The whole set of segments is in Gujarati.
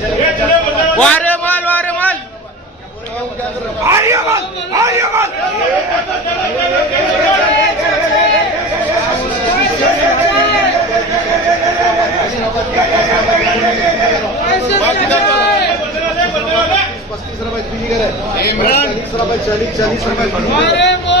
વારે માલ વારે માલ. આર્ય માલ આર્ય માલ. પસ્તીસ રૂપિયા ચાલીસ ચાલીસ રૂપિયા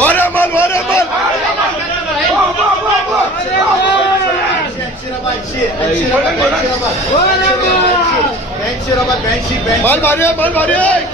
Varaman varaman. Bal bariye bal bariye.